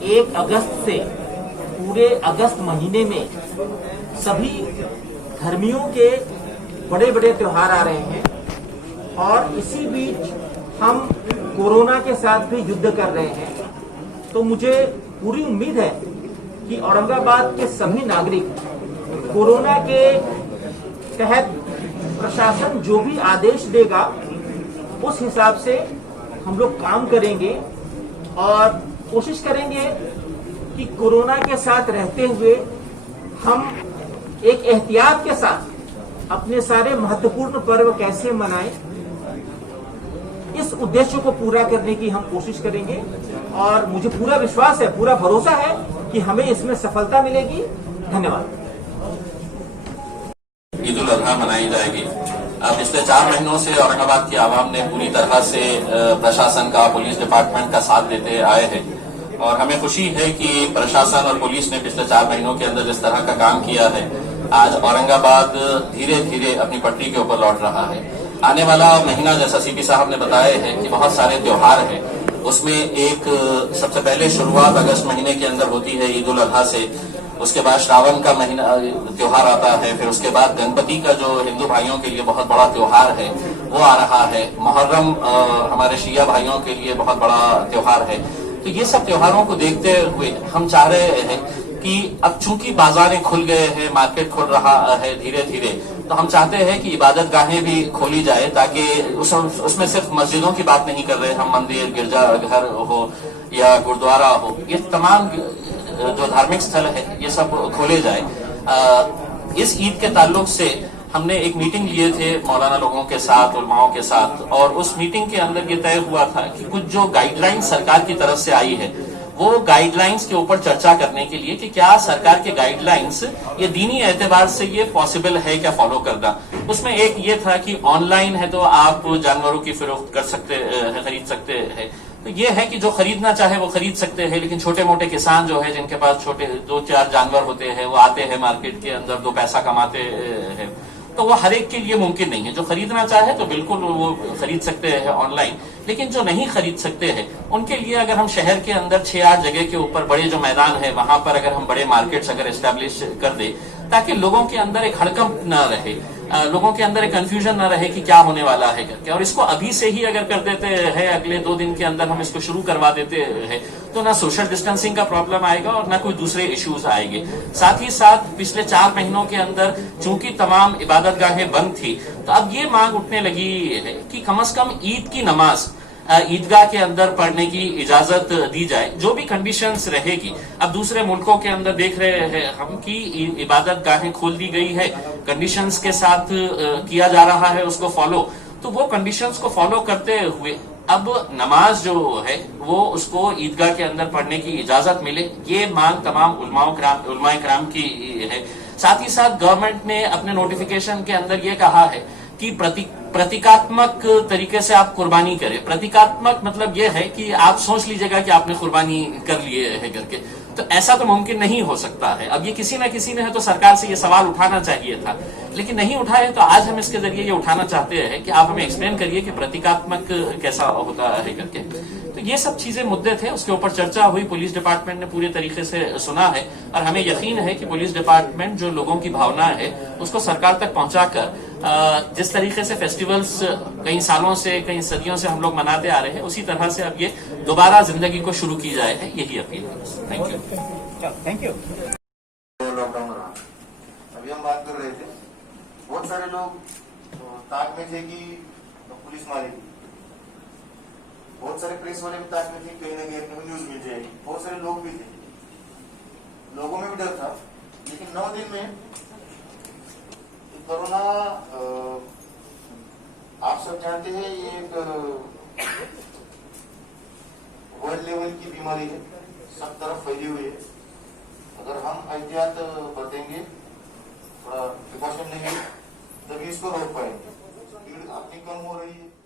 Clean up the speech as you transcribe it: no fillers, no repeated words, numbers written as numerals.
1 अगस्त से पूरे अगस्त महीने में सभी धर्मियों के बड़े बड़े त्योहार आ रहे हैं और इसी बीच हम कोरोना के साथ भी युद्ध कर रहे हैं। तो मुझे पूरी उम्मीद है कि औरंगाबाद के सभी नागरिक कोरोना के तहत प्रशासन जो भी आदेश देगा उस हिसाब से हम लोग काम करेंगे और कोशिश करेंगे कि कोरोना के साथ रहते हुए हम एक एहतियात के साथ अपने सारे महत्वपूर्ण पर्व कैसे मनाएं, इस उद्देश्य को पूरा करने की हम कोशिश करेंगे और मुझे पूरा विश्वास है, पूरा भरोसा है कि हमें इसमें सफलता मिलेगी। धन्यवाद। ईद उल अजहा मनाई जाएगी। पिछले 4 महीनों से औरंगाबाद की आवाम ने पूरी तरह से प्रशासन का, पुलिस डिपार्टमेंट का साथ देते आए हैं और हमें खुशी है कि प्रशासन और पुलिस ने पिछले 4 महीनों के अंदर जिस तरह का काम किया है, आज औरंगाबाद धीरे धीरे अपनी पटरी के ऊपर लौट रहा है। आने वाला महीना, जैसा सीपी साहब ने बताया है कि बहुत सारे त्योहार हैं, उसमें एक सबसे पहले शुरुआत अगस्त महीने के अंदर होती है ईद उल अजहा से, उसके बाद श्रावण का महीना त्योहार आता है, फिर उसके बाद गणपति का जो हिंदू भाइयों के लिए बहुत बड़ा त्योहार है वो आ रहा है, मुहर्रम हमारे शिया भाइयों के लिए बहुत बड़ा त्योहार है। तो ये सब त्योहारों को देखते हुए हम चाह रहे हैं कि अब चूंकि बाजारें खुल गए हैं, मार्केट खुल रहा है धीरे धीरे, तो हम चाहते हैं कि इबादत गाहें भी खोली जाए ताकि उसमें सिर्फ मस्जिदों की बात नहीं कर रहे हम, मंदिर, गिरजाघर हो या गुरुद्वारा हो, ये तमाम जो धार्मिक स्थल है ये सब खोले जाए। इस ईद के ताल्लुक से हमने एक मीटिंग लिए थे मौलाना लोगों के साथ, उलमाओं के साथ, और उस मीटिंग के अंदर ये तय हुआ था कि कुछ जो गाइडलाइन सरकार की तरफ से आई है वो गाइडलाइंस के ऊपर चर्चा करने के लिए कि क्या सरकार के गाइडलाइंस ये दीनी एतबार से ये पॉसिबल है क्या फॉलो करना। उसमें एक ये था कि ऑनलाइन है तो आप जानवरों की फरोख्त कर सकते हैं, खरीद सकते हैं, तो ये है कि जो खरीदना चाहे वो खरीद सकते हैं, लेकिन छोटे मोटे किसान जो है जिनके पास छोटे 2-4 जानवर होते हैं, वो आते हैं मार्केट के अंदर, 2 पैसा कमाते हैं, तो वो हर एक के लिए मुमकिन नहीं है। जो खरीदना चाहे तो बिल्कुल वो खरीद सकते हैं ऑनलाइन, लेकिन जो नहीं खरीद सकते हैं उनके लिए अगर हम शहर के अंदर 6-8 जगह के ऊपर बड़े जो मैदान है वहां पर अगर हम बड़े मार्केट्स अगर एस्टेब्लिश कर दे ताकि लोगों के अंदर एक हड़कंप न रहे, लोगों के अंदर एक कंफ्यूजन न रहे कि क्या होने वाला है करके, और इसको अभी से ही अगर कर देते हैं, अगले 2 दिन के अंदर हम इसको शुरू करवा देते हैं, तो ना सोशल डिस्टेंसिंग का प्रॉब्लम आएगा और ना कोई दूसरे इश्यूज आएंगे। साथ ही साथ पिछले 4 महीनों के अंदर चूंकि तमाम इबादत गाहें बंद थी, तो अब ये मांग उठने लगी है कि कम से कम ईद की नमाज ईदगाह के अंदर पढ़ने की इजाजत दी जाए, जो भी कंडीशंस रहेगी। अब दूसरे मुल्कों के अंदर देख रहे हैं हम कि इबादत गाहें खोल दी गई है, कंडीशंस के साथ किया जा रहा है उसको फॉलो, तो वो कंडीशंस को फॉलो करते हुए अब नमाज जो है वो उसको ईदगाह के अंदर पढ़ने की इजाजत मिले, ये मांग तमाम उलमाए कराम की है। साथ ही साथ गवर्नमेंट ने अपने नोटिफिकेशन के अंदर ये कहा है कि प्रतीकात्मक तरीके से आप कुर्बानी करें। प्रतीकात्मक मतलब यह है कि आप सोच लीजिएगा कि आपने कुर्बानी कर लिए है करके, तो ऐसा तो मुमकिन नहीं हो सकता है। अब ये किसी न किसी ने है तो सरकार से ये सवाल उठाना चाहिए था, लेकिन नहीं उठाए, तो आज हम इसके जरिए ये उठाना चाहते हैं कि आप हमें एक्सप्लेन करिए कि प्रतीकात्मक कैसा होता है करके। तो ये सब चीजें मुद्दे थे, उसके ऊपर चर्चा हुई, पुलिस डिपार्टमेंट ने पूरे तरीके से सुना है और हमें यकीन है कि पुलिस डिपार्टमेंट जो लोगों की भावना है उसको सरकार तक पहुंचाकर जिस तरीके से फेस्टिवल्स कई सालों से, कई सदियों से हम लोग मनाते आ रहे हैं, उसी तरह से अब ये दोबारा जिंदगी को शुरू की जाए है, यही अपील है। Thank you. Thank you. Lockdown रहा, अभी हम बात कर रहे थे, बहुत सारे लोग ताक में थे कि पुलिस मारेगी, बहुत सारे प्रेस वाले भी ताक में थे कहीं ना कहीं न्यूज मिल जाएगी, बहुत सारे लोग भी थे, लोगों में भी डर था। लेकिन 9 दिन में कोरोना आप सब जानते हैं ये एक वर्ल्ड लेवल की बीमारी है, सब तरफ फैली हुई है। अगर हम एहतियात बरतेंगे, थोड़ा प्रिकॉशन लेंगे, तभी इसको रोक पाएंगे। भीड़ अपनी कम हो रही है।